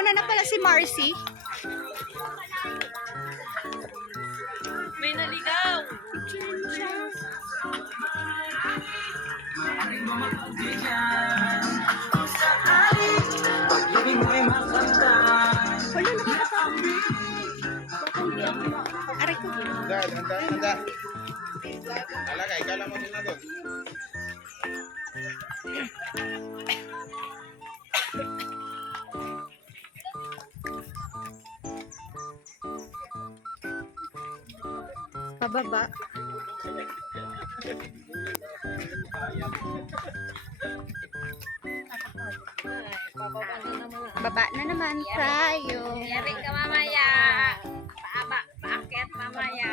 nauna na pala si Marcy. May naligaw. Wala nakakatawa. Aray ko. Handa. Talaga, ikaw lang muna doon. Pababa. Baba na naman tayo. Yari ka mamaya. Paakyat mamaya.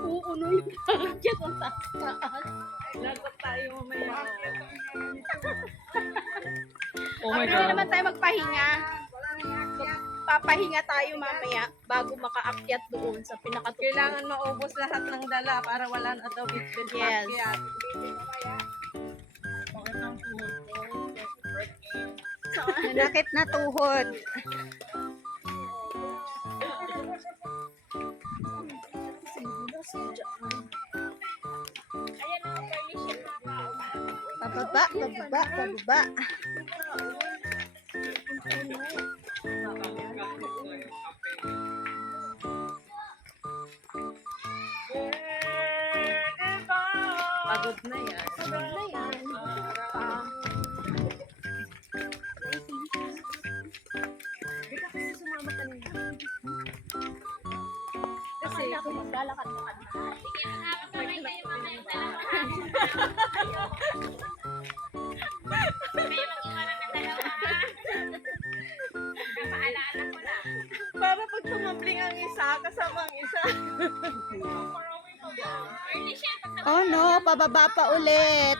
Oo, no, yung paakyat ang taas. Lagot tayo mamaya. Oh my God. naman tayo magpahinga. Papahinga tayo mamaya bago makaakyat doon sa pinakatupo. Kailangan maubos lahat ng dala para wala na daw bitbit Yes. paakyat. Nanakit na tuhod. Ayan ang permission na Pababa, pababa, pababa. Pagod na yan. Pagod na yan. Kasi ako maglalakad-lakad na. Sige, magkakasabay kayo mamaya dalawa. Kayo mag-iwanan ng dalawa. Kapaalaala ko lang. Para pag tumambling ang isa, kasama ang isa. Early siya. Oh no, pababa pa ulit.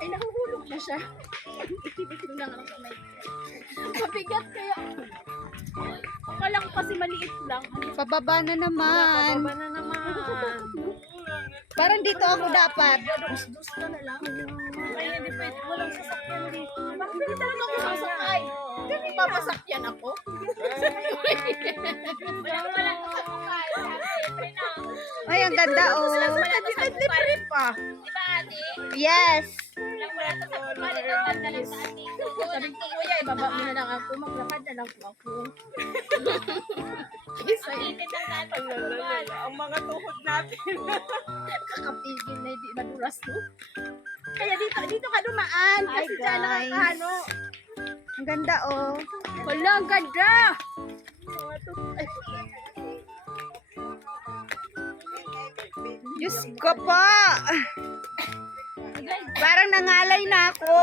Ay, nahuhulog na siya. Ito na nga ang kamay. Mabigat kaya. Akala ko kasi maliit lang. Pababa na naman. Baba na naman. Parang dito ako dapat. Dus ka na lang. Ay, hindi pwede. Walang sasakyan dito. Bakit hindi talaga ako sasakay? Hindi papasakyan ako. Walang kasabukay. Siyempre na. Ay, ang ganda oh. Libre pa. Di ba, ate? Yes. Walang kasabukay. Ito ang ganda lang sa atin. Sabi ko, kuya, ibaba mo na lang ako. Maglakad na lang po ako. Ang init ng daan. Ang mga tuhod natin. Kakapigil na hindi madulas to. Kaya dito ka dumaan. Hi, Kasi dyan guys. nakakano. Ang ganda oh. Wala, ang ganda. Diyos ko po. Parang nangalay na ako.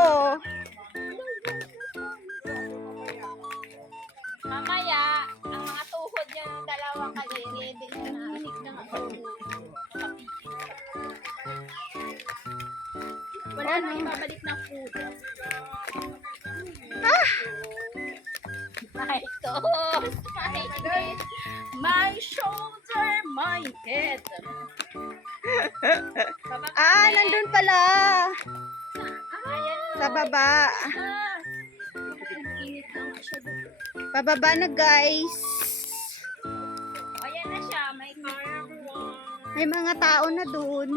Mamaya, ang mga tuhod niya ng dalawang kaliri, di na naanig na ako. Wala na ibabalik ng food. My toes, my head. My shoulder, my head. Ah, nandun pala. Ayan Sa baba. Init na nga siya doon. Pababa na guys. Ayan na siya, may car. May mga tao na dun.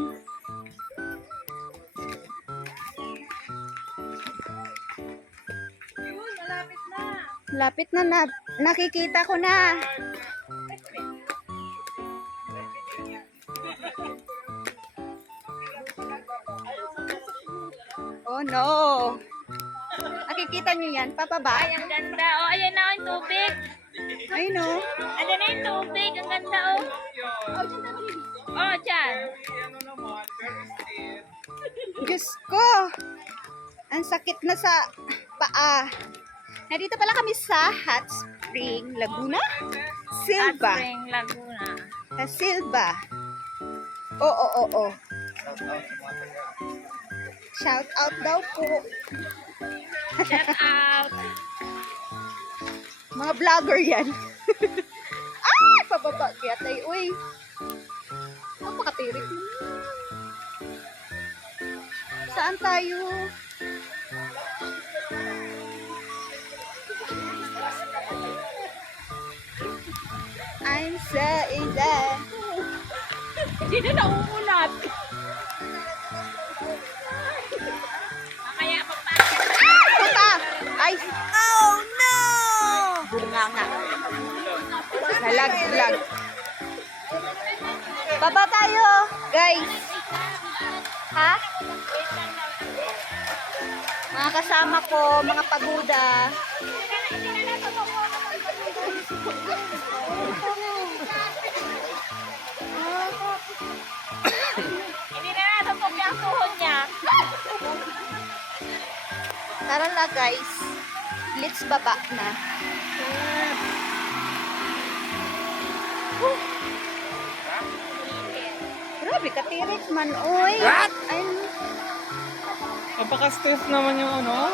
Yun, malapit na. Lapit na, nakikita ko na. Oh no. Nakikita nyo yan, papaba. Ay, ang ganda. Oh, ayan na yung tubig. Ay no. Ayan na yung tubig. Ang ganda, oh. Oh, dyan. Diyos ko. Ang sakit na sa paa. Nandito pala kami sa Hot Spring, Laguna. Silva. Spring, Laguna. Sa Silva. Oo. Shout out daw po. Shout out. Mga vlogger yan. Ay, pababa kaya tayo. Uy. Napakatirik. Saan tayo? Isa, isa. Sino nauunat? Kaya pagpasok. Puta! Ay! Oh no! Bunga nga. Nalaglag. Baba tayo, guys. Ha? Mga kasama ko, mga pagoda. Hindi na natutog yung tuhod niya. Tara na, guys. Let's baba na. Grabe, katirik man, oy. What? Ay, Napaka-stress naman yung ano.